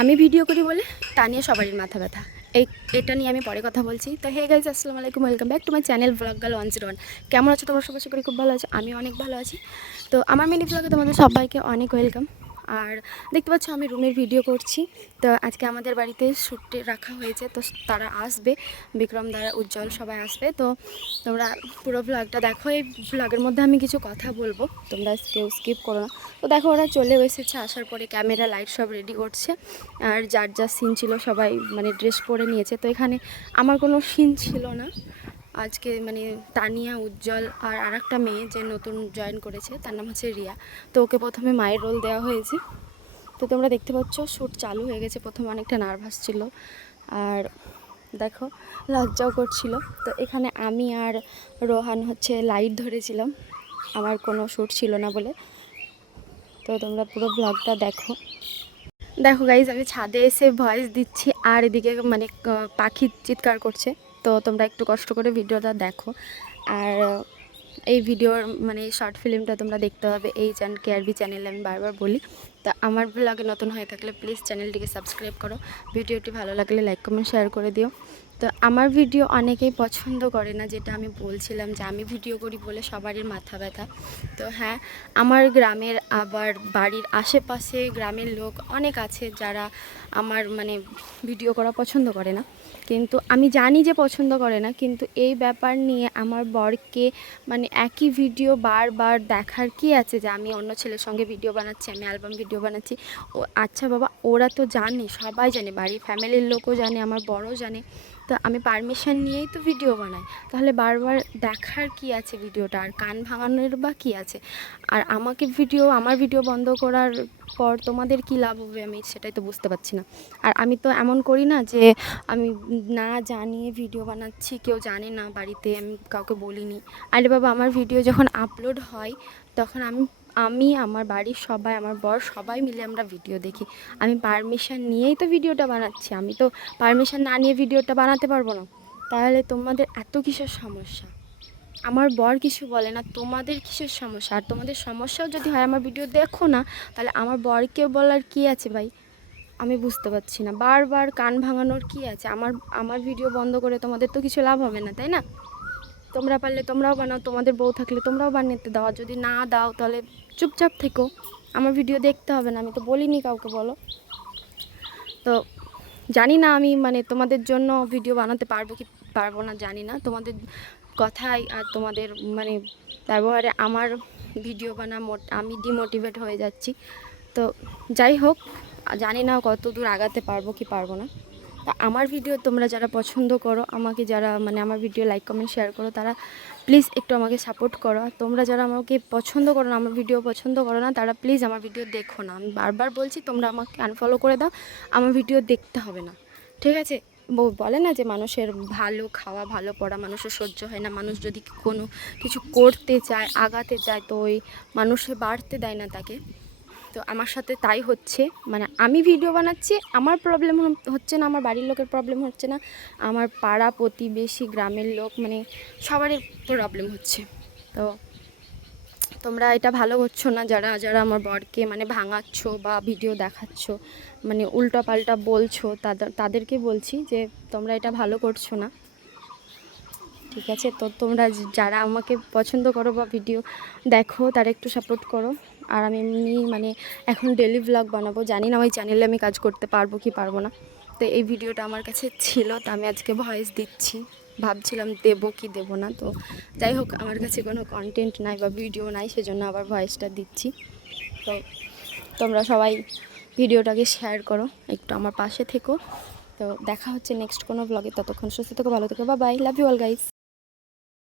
আমি ভিডিও করি বলে তা নিয়ে সবারই মাথা ব্যথা। এটা নিয়ে আমি পরে কথা বলছি। তো হে গাইজ, আসসালামু আলাইকুম, welcome back to my channel blog girl 101। কেমন আছো তোমরা সবাই? আশা করি খুব ভালো আছো, আমি অনেক ভালো আছি। তো আমার মিনি ব্লগে তোমাদের সবাইকে অনেক ওয়েলকাম। আর দেখতে পাচ্ছ আমি রুমের ভিডিও করছি। তো আজকে আমাদের বাড়িতে শ্যুটে রাখা হয়েছে, তো তারা আসবে, বিক্রম দ্বারা উজ্জ্বল সবাই আসবে। তো তোমরা পুরো ব্লগটা দেখো। এই ব্লগের মধ্যে আমি কিছু কথা বলবো, তোমরা কেউ স্কিপ করো না। তো দেখো ওরা চলে এসেছে, আসার পরে ক্যামেরা লাইট সব রেডি করছে। আর যার যার সিন ছিল সবাই মানে ড্রেস পরে নিয়েছে। তো এখানে আমার কোনো সিন ছিল না আজকে, মানে তানিয়া, উজ্জ্বল আর আরেকটা মেয়ে যে নতুন জয়েন করেছে, তার নাম হচ্ছে রিয়া। তো ওকে প্রথমে মায়ের রোল দেওয়া হয়েছে। তো তোমরা দেখতে পাচ্ছ শ্যুট চালু হয়ে গেছে। প্রথমে অনেকটা নার্ভাস ছিল, আর দেখো লজ্জাও করছিল। তো এখানে আমি আর রোহান হচ্ছে লাইট ধরেছিলাম, আমার কোনো শ্যুট ছিল না বলে। তো তোমরা পুরো ব্লগটা দেখো। দেখো গাইজ, আমি ছাদে এসে ভয়েস দিচ্ছি আর এদিকে মানে পাখি চিৎকার করছে। তো তোমরা একটু কষ্ট করে ভিডিওটা দেখো। আর এই ভিডিওর মানে শর্ট ফিল্মটা তোমরা দেখতে হবে এই কেআরবি চ্যানেলে, আমি বারবার বলি। তা আমার ব্লগে নতুন হয়ে থাকলে প্লিজ চ্যানেলটিকে সাবস্ক্রাইব করো, ভিডিওটি ভালো লাগলে লাইক কমেন্ট শেয়ার করে দিও। তো আমার ভিডিও অনেকেই পছন্দ করে না, যেটা আমি বলছিলাম যে আমি ভিডিও করি বলে সবারই মাথা ব্যথা। তো হ্যাঁ, আমার গ্রামের আবার বাড়ির আশেপাশে গ্রামের লোক অনেক আছে যারা আমার মানে ভিডিও করা পছন্দ করে না, কিন্তু আমি জানি যে পছন্দ করে না। কিন্তু এই ব্যাপার নিয়ে আমার বরকে মানে একই ভিডিও বারবার দেখার কি আছে, যে আমি অন্য ছেলের সঙ্গে ভিডিও বানাচ্ছি, আমি অ্যালবাম ভিডিও বানাচ্ছি। ও আচ্ছা বাবা, ওরা তো জানে, সবাই জানে, বাড়ির ফ্যামিলির লোকও জানে, আমার বড়ও জানে। তো আমি পারমিশন নিয়েই তো ভিডিও বানাই, তাহলে বারবার দেখার কি আছে ভিডিওটা, আর কান ভাঙানোর বা কি আছে? আর আমার ভিডিও বন্ধ করার পর তোমাদের কি লাভ হবে, আমি সেটাই তো বুঝতে পারছি না। আর আমি তো এমন করি না যে আমি না জানিয়ে ভিডিও বানাচ্ছি, কেউ জানে না বাড়িতে, আমি কাউকে বলিনি। আরে বাবা, আমার ভিডিও যখন আপলোড হয় তখন আমি আমার বাড়ির সবাই, আমার বর সবাই মিলে আমরা ভিডিও দেখি। আমি পারমিশন নিয়েই তো ভিডিওটা বানাচ্ছি, আমি তো পারমিশন না নিয়ে ভিডিওটা বানাতে পারবো না। তাহলে তোমাদের এত কিসের সমস্যা? আমার বর কিছু বলে না, তোমাদের কিসের সমস্যা? আর তোমাদের সমস্যাও যদি হয় আমার ভিডিও দেখো না, তাহলে আমার বরকে বলার কি আছে ভাই? আমি বুঝতে পারছি না, বারবার কান ভাঙানোর কি আছে? আমার ভিডিও বন্ধ করে তোমাদের তো কিছু লাভ হবে না, তাই না? তোমরা পারলে তোমরাও বানাও, তোমাদের বউ থাকলে তোমরাও বানাতে দাও, আর যদি না দাও তাহলে চুপচাপ থেকো, আমার ভিডিও দেখতে হবে না। আমি তো বলিনি কাউকে, বলো। তো জানি না আমি মানে তোমাদের জন্য ভিডিও বানাতে পারবো কি পারবো না জানি না, তোমাদের কথাই আর তোমাদের মানে ব্যবহারে আমার ভিডিও আমি ডিমোটিভেট হয়ে যাচ্ছি। তো যাই হোক, জানি না কত দূর আগাতে পারবো কি পারবো না। তা আমার ভিডিও তোমরা যারা পছন্দ করো, আমাকে যারা মানে আমার ভিডিও লাইক কমেন্ট শেয়ার করো, তারা প্লিজ একটু আমাকে সাপোর্ট করো। আর তোমরা যারা আমাকে পছন্দ করো না, আমার ভিডিও পছন্দ করো না, তারা প্লিজ আমার ভিডিও দেখো না। আমি বারবার বলছি, তোমরা আমাকে আনফলো করে দাও, আমার ভিডিও দেখতে হবে না, ঠিক আছে? বলে না যে মানুষের ভালো খাওয়া ভালো পড়া মানুষের সহ্য হয় না, মানুষ যদি কোনো কিছু করতে চায়, আগাতে চায়, তো ওই মানুষে বাড়তে দেয় না তাকে। তো আমার সাথে তাই হচ্ছে, মানে আমি ভিডিও বানাচ্ছি, আমার প্রবলেম হচ্ছে না, আমার বাড়ির লোকের প্রবলেম হচ্ছে না, আমার পাড়া প্রতিবেশী গ্রামের লোক মানে সবারই প্রবলেম হচ্ছে। তো তোমরা এটা ভালো করছো না, যারা যারা আমার বরকে মানে ভাঙাচ্ছ বা ভিডিও দেখাচ্ছ, মানে উল্টো পাল্টা বলছো, তাদেরকে বলছি যে তোমরা এটা ভালো করছো না, ঠিক আছে? তো তোমরা যারা আমাকে পছন্দ করো বা ভিডিও দেখো, তারা একটু সাপোর্ট করো। আর আমি এমনি মানে এখন ডেলি ভ্লগ বানাবো, জানি না ওই চ্যানেলে আমি কাজ করতে পারবো কি পারবো না। তো এই ভিডিওটা আমার কাছে ছিল, তো আমি আজকে ভয়েস দিচ্ছি, ভাবছিলাম দেবো কি দেবো না। তো যাই হোক, আমার কাছে কোনো কন্টেন্ট নাই বা ভিডিও নাই, সেজন্য আবার ভয়েসটা দিচ্ছি। তো তোমরা সবাই ভিডিওটাকে শেয়ার করো, একটু আমার পাশে থেকো। তো দেখা হচ্ছে নেক্সট কোনো ব্লগে, ততক্ষণ সুস্থ থেকো, ভালো থেকো, bye bye, love you all guys.